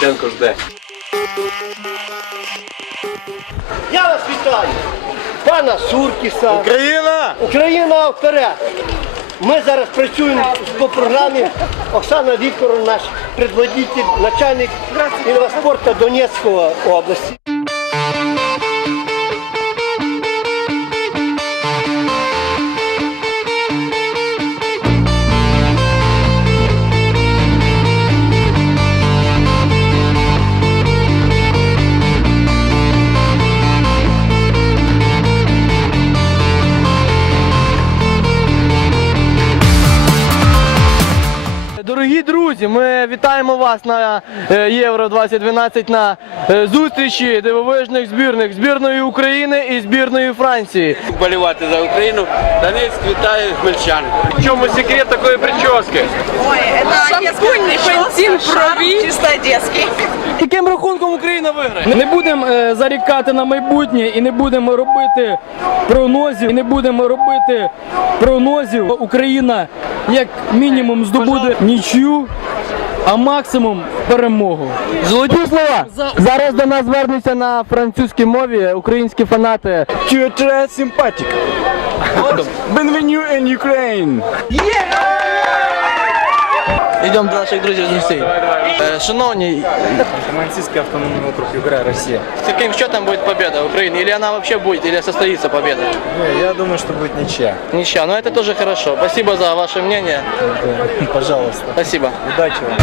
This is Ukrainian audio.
Луценко жде. Я вас вітаю! Пана Суркіса. Україна! Україна вперед! Ми зараз працюємо по програмі. Оксана Вікторовна, наш предводитель, начальник інваспорту Донецької області. Дорогі друзі, ми вітаємо вас на е, Євро 2012 на е, зустрічі дивовижних збірних збірної України і збірної Франції. Болівати за Україну. Донецьк вітає хмельчан. В чому секрет такої прически? Ой, це шампунь, бензин, брови. Чисто одесский. Яким рахунком Україна виграє? Не будемо е, зарікати на майбутнє і не будемо робити прогнозів. І не будемо робити прогнозів. Україна як мінімум здобуде нічю, а максимум перемогу. Золоті слова! Зараз до нас звернуться на французькій мові українські фанати. Très sympathique. Bienvenue in Ukraine. Йдемо до наших друзів з Росії. Е, Шановні, Финансистский автономный округ Югра, Россия. с каким счетом будет победа Украины? Или она вообще будет, или состоится победа? Я думаю, что будет ничья. Ничья, но это тоже хорошо. Спасибо за ваше мнение. Пожалуйста. Спасибо. Удачи вам.